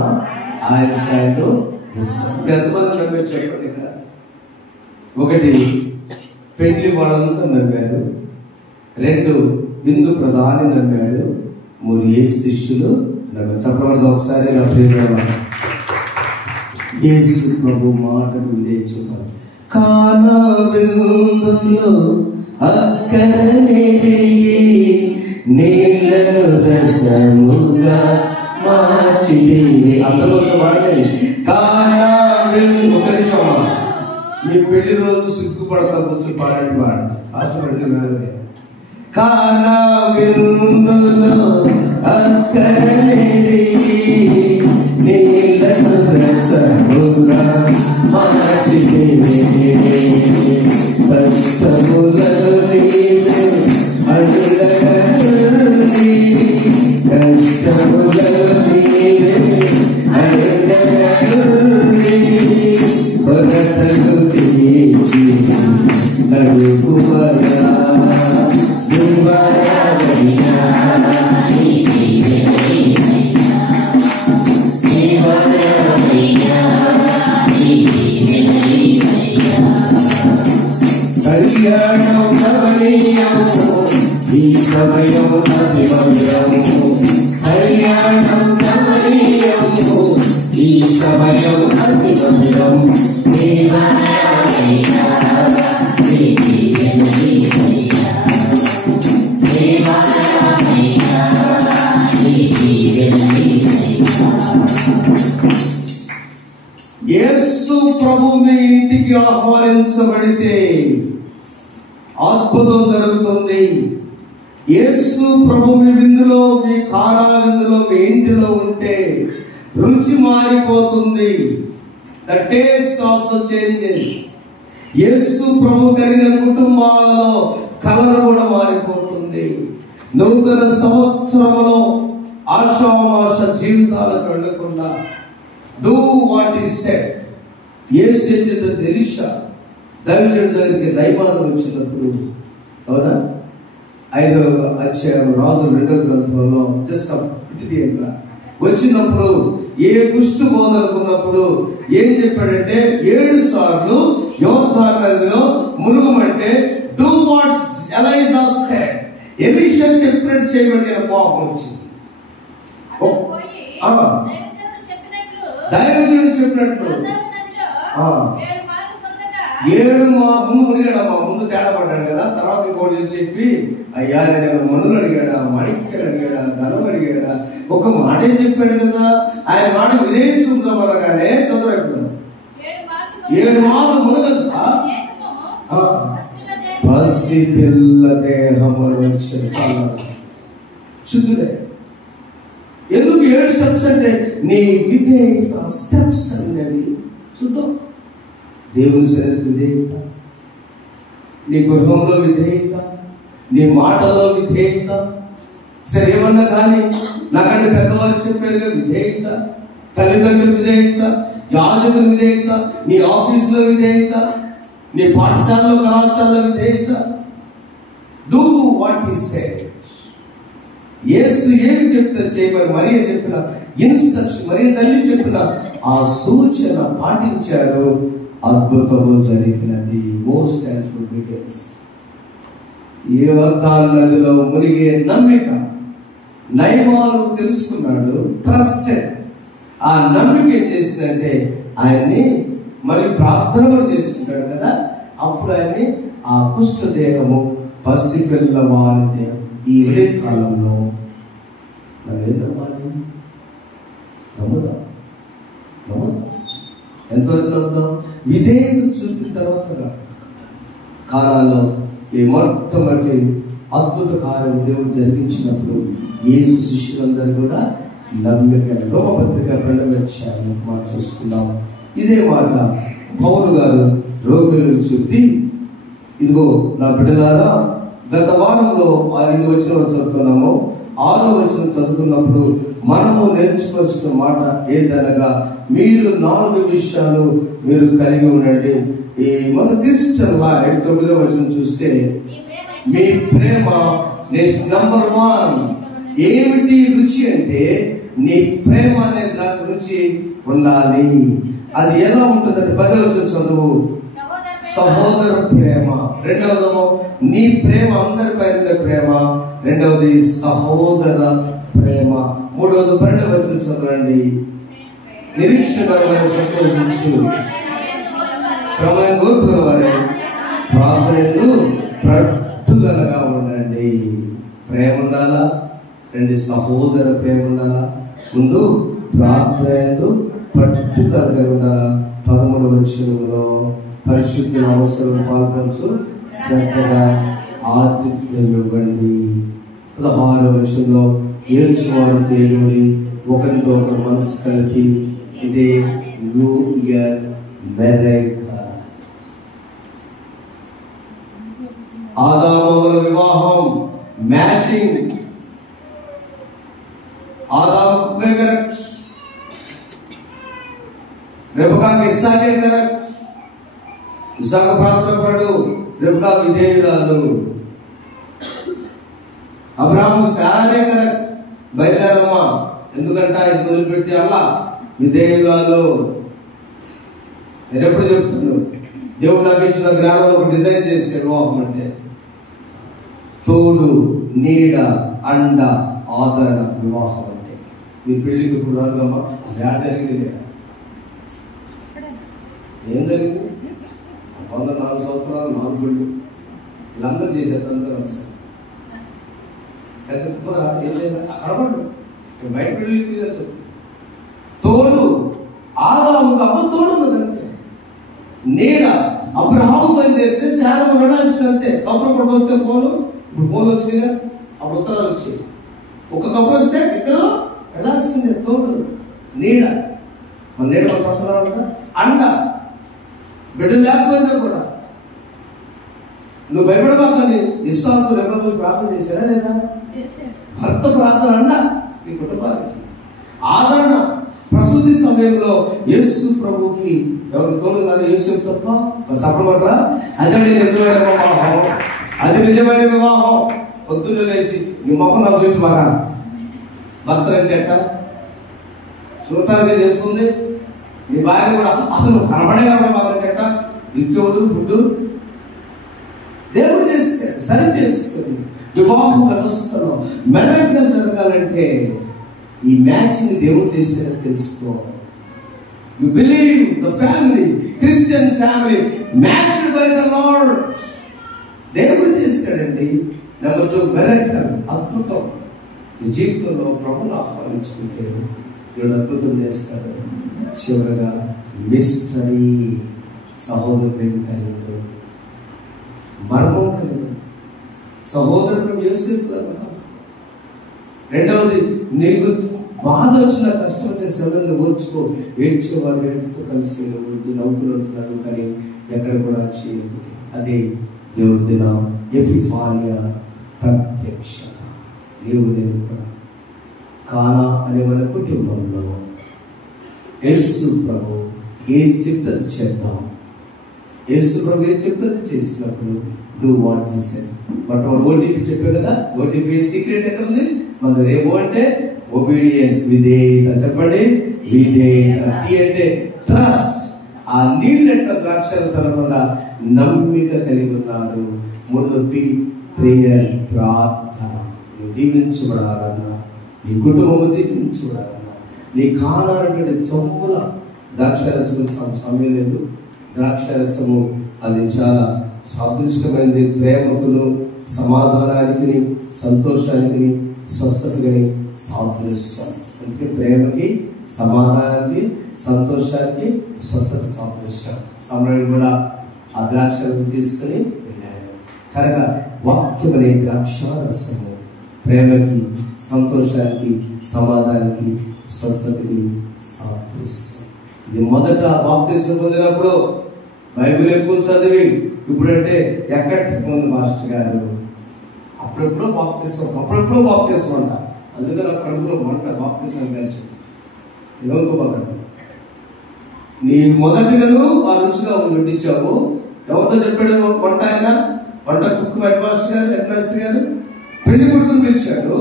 ఆయన స్థాయిలో ఎంతమంది నమ్మారు చెప్పండి. ఇక్కడ ఒకటి, పెళ్లి వాళ్ళంతా నమ్మారు. 2, విందు ప్రధాని నమ్మాడు. 3, యేసు శిష్యులు నమ్మారు. చెప్పబడదు ఒకసారి. నా ప్రియమైన యేసు ప్రభు మాటకు విధేయించున్నారు. కానా విందులో అక్కరనే నీళ్లను రసముగా మార్చితివి. అందులో వాడేది కానా విందు. ఒక నిమిషం, మీ పెళ్లి రోజు సిగ్గుపడతా కూర్చొని పాడండి, పాడండి. ఆశపడితే వేరే. కానా విందులో అక్కరనే నీళ్లను రసముగా మార్చితివి. కష్టములలో నీవు అడుగగా నుండి, కష్టములలో నీవు అడుగగా నుండి కొరతలు తీర్చి నడుపువరా. రమణీయము ఈ సమయం అతి మధురము, కళ్యాణం రమణీయము ఈ సమయం అతి మధురము, యేసు ప్రభు మీ ఇంటికి ఆహ్వానించబడితే అద్భుతం జరుగుతుంది. యేసు ప్రభు మీ విందులో, మీ కారా విందులో, మీ ఇంటిలో ఉంటే రుచి మారిపోతుంది. The taste also changes. యేసు ప్రభు కలిగిన కుటుంబాలలో కలర్ కూడా మారిపోతుంది. నూతన సంవత్సరంలో ఆశామాష జీవితాలకు వెళ్లకుండా డూ వాట్ ఈస్ సెడ్. యేసు చేసిన ఎలీషా దైవజనుడి దగ్గరికి నయమాను వచ్చినప్పుడు, అవునా, 5వ అధ్యాయం రాజు 2వ గ్రంథంలో జస్ట్ వచ్చినప్పుడు ఏ కుష్టు బోధనకున్నప్పుడు ఏం చెప్పాడంటే 7 సార్లు యోర్దాను నదిలో మునుగమంటే do what Elisha said. Elisha చెప్పినట్టు చేయబట్టి కోపం వచ్చింది. దైవజనుడు చెప్పినట్లు 7 ముందు మునిగాడమ్మా, ముందు తేడా పడ్డాడు కదా. తర్వాత ఇంకోటి చెప్పి అయ్యా నేను మనులు అడిగాడా, మాణిక్యాలు అడిగాడా, ధనం అడిగాడా, ఒక మాటే చెప్పాడు కదా. ఆయన మాట విధేయించుకుందామనగానే చదువు 7 మార్లు మునగదా పసి పిల్ల దేహములు వచ్చి చాలా శుద్ధులే. ఎందుకు 7 స్టెప్స్ అంటే నీ విధేయత స్టెప్స్ అనేవి చూద్దాం. దేవుని సన్నిధికి విధేయత, నీ గృహంలో విధేయత, నీ మాటలో విధేయత. సరే ఏమన్నా కానీ నాకంటే పెద్దవాళ్ళు చెప్పారుగా విధేయత, తల్లిదండ్రుల విధేయత, యాజకుల విధేయత, నీ ఆఫీసులో విధేయత, నీ పాఠశాలలో కళాశాలలో విధేయత. Do what he said. యేసు ఏమి చెప్తే చేయమని మరియ చెప్పిన ఇన్స్ట్రక్షన్, మరియ తల్లి చెప్పిన ఆ సూచన పాటించారు. అద్భుతము జరిగినది. యోర్దాను నదిలో మునిగే నమ్మిక నయమాను తెలుసుకున్నాడు, ట్రస్టెడ్. ఆ నమ్మిక ఏం చేసిందంటే ఆయన్ని మరి ప్రార్థన కూడా చేసుకుంటాడు కదా. అప్పుడు ఆయన్ని ఆ కుష్ఠ దేహము పసిపిల్ల వారి దేహం. ఈ ఇదే కాలంలో మనం ఏం నమ్మాలి? నమ్ముదాం. ఎంతవరకు నమ్ముదాం? విధేయత చూపిన తర్వాత కాలాల్లో ఈ మొట్టమొదటి అద్భుత కార్యం దేవుడు జరిగించినప్పుడు యేసు శిష్యులందరూ కూడా నమ్మిక. రోమపత్రిక 2వ అధ్యాయం మాట చూసుకున్నాం. ఇదే మాట పౌలు గారు రోమిలకు చెప్పి, ఇదిగో నా బిడ్డలారా, గత వారంలో 5వ వచనం చదువుకున్నాము. 6వ వచనం చదువుకున్నప్పుడు మనము నేర్చుకోవాల్సిన మాట ఏంటనగా, మీరు 4 విషయాలు మీరు కలిగి ఉండండి. ఈ మొదటి క్రిస్టియన్ లైఫ్ 9వ వచనం చూస్తే మీ ప్రేమ నంబర్ 1 ఏమిటి రుచి అంటే నీ ప్రేమ అనే దాని రుచి ఉండాలి. అది ఎలా ఉంటుందంటే 10వ వచనం చదువు. సహోదర ప్రేమ. రెండవదేమో నీ ప్రేమ అందరిపై ఉండే ప్రేమ. రెండవది సహోదర ప్రేమ. మూడవది 12వ వచనం చదవండి. నిరీక్షణకరమైన సంతోషించు, శ్రమను ఓర్పుల వారే ప్రార్థనలు పట్టుదలగా ఉండండి. ప్రేమ ఉండాలా? రెండు సహోదర ప్రేమ ఉండాలా? ముందు ప్రార్థనలు పట్టుదలగా ఉండాలా? 13వ వచనంలో పరిశుద్ధుల అవసరం పాల్పంచు, శ్రద్ధగా ఆతిథ్యం ఇవ్వండి. 16వ వచనంలో ఏడ్చువారు తేలుడి, ఒకరితో ఒకరు మనసు కలిపి ఇదే న్యూ ఇయర్ మెరైక. ఆదాముల వివాహం మ్యాచింగ్. ఆదాముకే కరెక్ట్, రెబెకాకి ఇస్సాకే కరెక్ట్. ఇస్సాకు ప్రార్థనపడు, రెబెకా విధేయురాలు. అబ్రాహాము శారానే కరెక్ట్, బయలుదేరమ్మా, ఎందుకంటే ఇది వదిలిపెట్టి అలా విధేయురాలు. నేను ఎప్పుడు చెప్తాను, దేవుడు నాకు ఇచ్చిన జ్ఞానంలో ఒక డిజైన్ చేసే వివాహం అంటే తోడు, నీడ, అండ, ఆదరణ వివాహం అంటే. మీ పెళ్ళికి ఇప్పుడు రానుగమ్మా అసలు ఏడ జరిగింది లేదా? ఏం జరిగింది? 4 సంవత్సరాలు 4 పెళ్ళు వీళ్ళందరూ చేశారు. అందరూ ఒకసారి పెద్ద తప్పదా? ఏం లేదా? కనపడు బయట పెళ్ళికి వెళ్తారు. తోడు, ఆదాముకు అవ్వ తోడు ఉన్నదంతే. నీడ, అబ్రహాము బయలుదేరితే శారమ వెళ్ళాల్సిందంతే. కబురు ఒకటి వస్తే ఫోను, ఇప్పుడు ఫోన్ వచ్చిందిగా, అప్పుడు ఉత్తరాలు వచ్చాయి. ఒక కబురు వస్తే ఇద్దరు వెళ్ళాల్సిందే. తోడు, నీడ. మన నీడ మన పక్కన కదా. అండ, బిడ్డలు లేకపోయినా కూడా నువ్వు భయపడబాకని ఇస్సాకు రెబెక్కకు ప్రార్థన చేశారా లేదా? భర్త ప్రార్థన అండ నీ కుటుంబానికి. ఆదరణ, ప్రసూతి సమయంలో యేసు ప్రభుకి ఎవరు తోడున్నారు? యేసు తప్ప చెప్పబడరా? అదే నిజమైన వివాహం, అది నిజమైన వివాహం. పొద్దున్న లేచి నీ మొహం నాకు చూసి బాగా భర్త అంటే ఎట్ట చూడటానికి చేసుకుంది. నీ భార్య కూడా అసలు కనబడే బాగా ఎట్ట దిక్కేవుడు ఫుడ్ దేవుడు చేస్తాడు. సరి చేసుకొని వివాహ వ్యవస్థలో మెరగ్గా జరగాలంటే ఈ మ్యాచ్ని దేవుడు చేసేదని తెలుసుకో. You believe the family, Christian family matched by the lord. దేవుడు చేస్తాడండి. నెంబర్ 2 మెరకల్, అద్భుతం. నీ జీవితంలో ప్రభువును ఆహ్వానించుకుంటే దేవుడు అద్భుతం చేస్తాడు. చివరగా మిస్టరీ, సహోదరు ప్రేమ కలిగి ఉండు, మర్మం కలిగి ఉండు. సహోదరు ప్రేమ యేసు. రెండవది, నీకు బాధ వచ్చిన కష్టం వచ్చే సమయంలో ఓర్చుకో. ఏడ్చేవారు ఏడుతో కలిసి నవ్వుకుంటున్నాడు కానీ ఎక్కడ కూడా చేయదు. అదే దేవుడి దిన ఎపిఫానియా ప్రత్యక్షత. నీవు నేను కూడా కానా అనే మన కుటుంబంలో యేసు ప్రభు ఏది చెప్తుంది చేద్దాం. యేసు ప్రభు ఏది చెప్తుంది చేసినప్పుడు నువ్వు వాట్ చేశాను. బట్ వాడు ఓటీపీ చెప్పావు కదా, ఓటీపీ సీక్రెట్ ఎక్కడ ఉంది? మన ఏమో అంటే ఒబీడియన్స్, విధేయత. చెప్పండి, విధేయత. టీ అంటే ట్రస్ట్. ఆ నీళ్ళెట్ట ద్రాక్షలు తరకుండా నమ్మిక కలిగి ఉన్నారు. 3 ప్రేయర్, ప్రార్థన. నువ్వు దీవించబడాలన్నా, నీ కుటుంబము దీవించబడాలన్నా, నీ కానాలటువంటి చొమ్ముల ద్రాక్షరసము సమయం లేదు. ద్రాక్షరసము అది చాలా సాదృశ్యమైనది. ప్రేమకును, సమాధానానికి, సంతోషానికి, స్వస్థతకి సాదృశ్యం. అందుకే ప్రేమకి, సమాధానానికి, సంతోషానికి, స్వస్థత సాదృశ్యం. సమరుడు కూడా ఆ ద్రాక్షరసం తీసుకుని వెళ్ళాడు. కనుక వాక్యం అనే ద్రాక్షారసము ప్రేమకి, సంతోషానికి, సమాధానానికి, స్వస్థతకి సాదృశ్యం. ఇది మొదట బాప్తిసం పొందినప్పుడు బైబిల్ ఎక్కువ చదివి, ఇప్పుడంటే ఎక్కడ ఉంది మాస్టర్ గారు, అప్పుడెప్పుడో బాప్తిసం అంట. అందుకే నా కడుపులో మంట బాప్తిసం కలిసి ఏమనుకోబాకండి. నీ మొదటిగాను ఆ రుచిగా వడ్డించావు. ఎవరితో చెప్పాడు వంట? ఆయన వంట కుక్ హెడ్ మాస్టర్ గారు పెళ్లి కొడుకుని పిలిచాడు.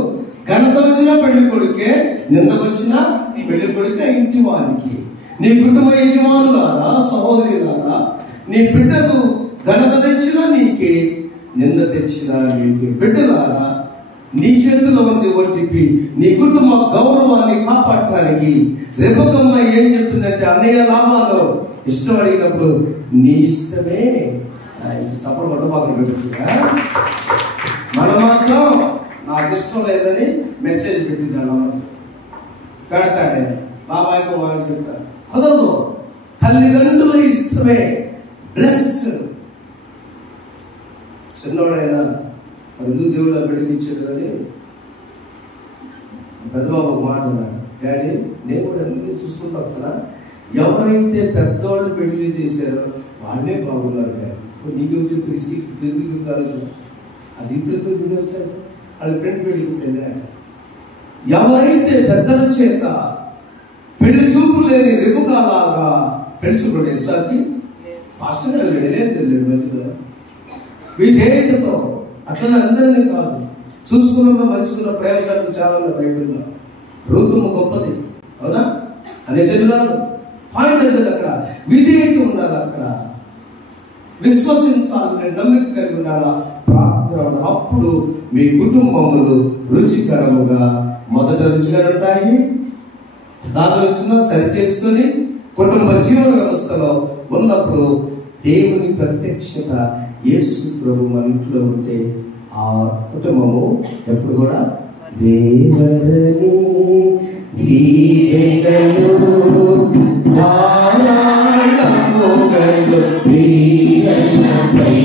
ఘనత వచ్చినా పెళ్లి కొడుకే, నింద వచ్చినా పెళ్లి కొడుకే ఇంటి వారికి. నీ కుటుంబ యజమానులారా, సహోదరులారా, నీ బిడ్డకు ఘనత తెచ్చినా నీకే, నింద తెచ్చినా నీకే. బిడ్డలారా, నీ చేతిలో ఉంది ఓటీపీ. నీ కుటుంబ గౌరవాన్ని కాపాడటానికి రెబెక్కమ్మ ఏం చెప్తుందంటే, అన్నయ్య లాభాలు ఇష్టం అడిగినప్పుడు నీ ఇష్టమే నా ఇష్టం. చప్పలు పక్కన పెట్టుకుంటా. మనం మాత్రం నాకు ఇష్టం లేదని మెసేజ్ పెట్టింది. అన్నమాట పెడతాడే బాబాయ్కి బాబాయ్ చెప్తారు. కుదరదు. తల్లిదండ్రుల ఇష్టమే బ్లెస్. చిన్నవాడైనా మరి ఎందుకు దేవుడు ఆ బిడ్డకి ఇచ్చాడు అని పెద్దబాబు ఒక మాట అన్నాడు. డాడీ, నేను కూడా అన్ని చూసుకుంటూ వస్తానా? ఎవరైతే పెద్దవాళ్ళు పెళ్లి చేశారో వాళ్ళే బాగున్నారు డాడీ. నీకు చెప్పి ఇప్పుడు ఎందుకు ఆలోచన? అసలు ఇప్పుడు ఎందుకు వచ్చారు? వాళ్ళ ఫ్రెండ్ పెళ్లికి వెళ్ళాడు. ఎవరైతే పెద్దల చేత పెళ్లి చూపు లేని రెబెక్కలాగా పెళ్లి చూపుడు ఇస్సాకి పాస్టర్ గారు వెళ్ళలేదు మంచిగా విధేయతతో. అట్లా అందరినీ కాదు, చూసుకున్న మంచుకున్న ప్రేమ కథలు చాలా ఉన్నాయి బైబిల్లో. రూతుము గొప్పది, అవునా? అనే జనురాలు. పాయింట్ అంటే అక్కడ విధేయత ఉండాలి, అక్కడ విశ్వసించాలని నమ్మిక కలిగి ఉండాలా, ప్రార్థన ఉండాలి. అప్పుడు మీ కుటుంబములు రుచికరముగా, మొదట రుచిగా ఉంటాయి, తదాలోచన సరి చేసుకొని కుటుంబ జీవన వ్యవస్థలో ఉన్నప్పుడు దేవుని ప్రత్యక్షత యేసు ప్రభు మన ఇంట్లో ఉంటే ఆ కుటుంబము ఎప్పుడు కూడా దేవరని దీవెనలు ధారాళముగలు వీరనపై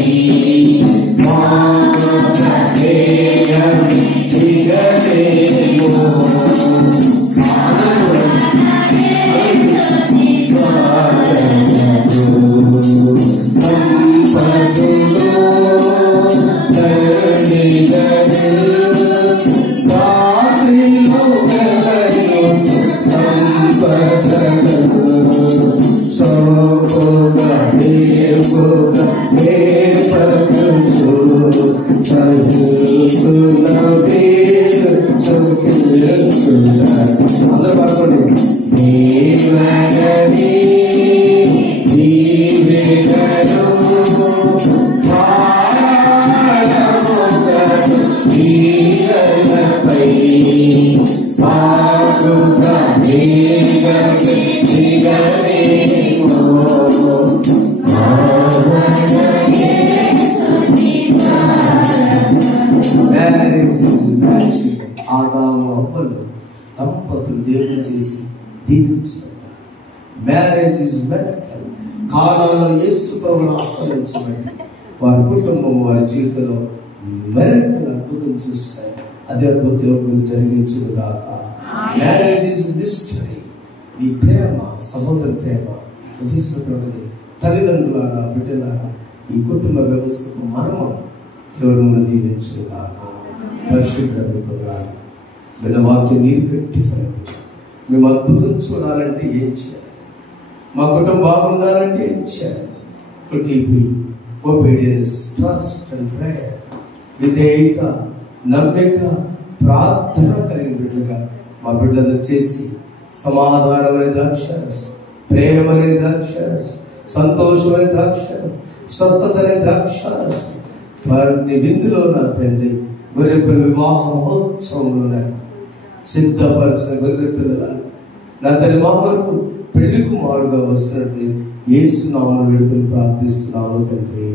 దంపతులు దేవుడు చేసి దీవించుకుంటారు. Marriage is miracle. కాలాల్లో యేసు ప్రభువును ఆహ్వానించబట్టి వారి కుటుంబం వారి జీవితంలో మిరకల్ అద్భుతం చూస్తారు. అదే అద్భుతం దేవుడు మీకు జరిగించును గాక. Marriage is mystery. ఈ ప్రేమ, సహోదర ప్రేమ ఎఫెసీయులకు తల్లిదండ్రులారా, బిడ్డలారా, ఈ కుటుంబ వ్యవస్థకు మర్మం దేవుడు మిమ్మల్ని దీవించును గాక. పరిశుద్ధ విన్న వాక్యం నీరు పెట్టి ఫలించాలి. మేము అద్భుతం చూడాలంటే ఏం చేయాలి? మా కుటుంబం బాగుండాలంటే ఏం చేయాలి? Obedience, trust and prayer. విధేయత, నమ్మిక, ప్రార్థన కలిగిన బిడ్డలుగా మా బిడ్డలను చేసి సమాధానం అనే ద్రాక్షరసం, ప్రేమ అనే ద్రాక్షరసం, సంతోషం అనే ద్రాక్షరసం, స్వస్థత అనే ద్రాక్షరసం వారిని విందులో నా తండ్రి గొర్రెపిల్ల వివాహ మహోత్సవంలో సిద్ధపరిచిన గొర్రె పిల్లల నా తండ్రి మా వరకు పెళ్లి కుమారుడుగా వస్తున్నట్లు యేసు నామమున వేడుకొని ప్రార్థిస్తున్నాము తండ్రి.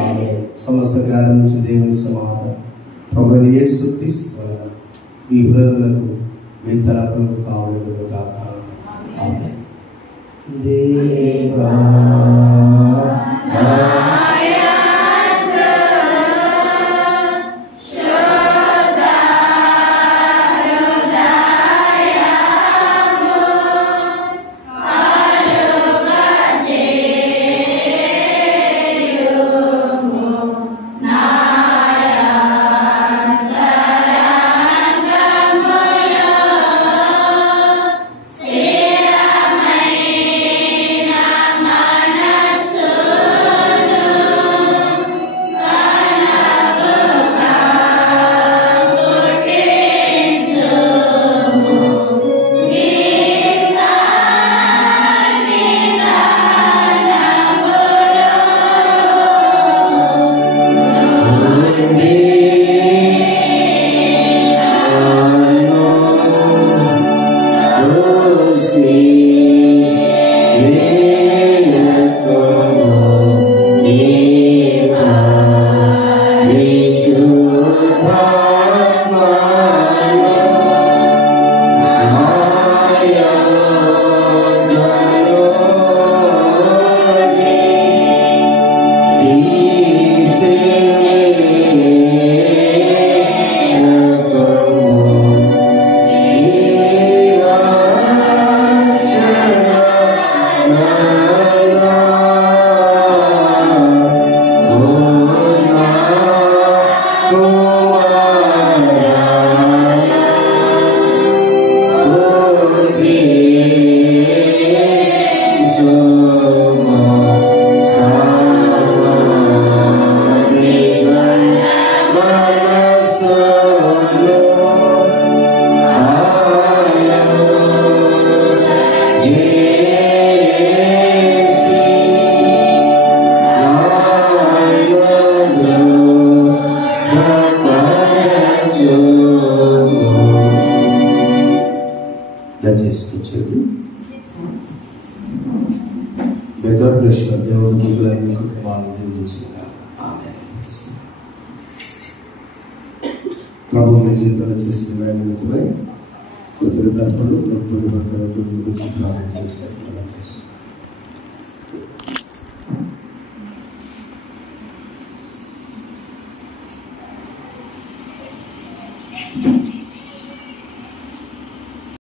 ఆమేన్. సమస్త జ్ఞానం నుంచి దేవుని సమాధానం ప్రభువైన యేసు క్రీస్తు వలన మీ హృదయాలకు మీ తలపులకు కావలను గాక. ఆమేన్. దేవా Sera దేవుడు మిగులైన కుటుంబాలను దీవించుగాక. ఆమేన్. ప్రభు మీ జీవితంలో చేసిన మేలు నిమిత్తమై కృతజ్ఞతలు గురించి ప్రార్థన చేశారు.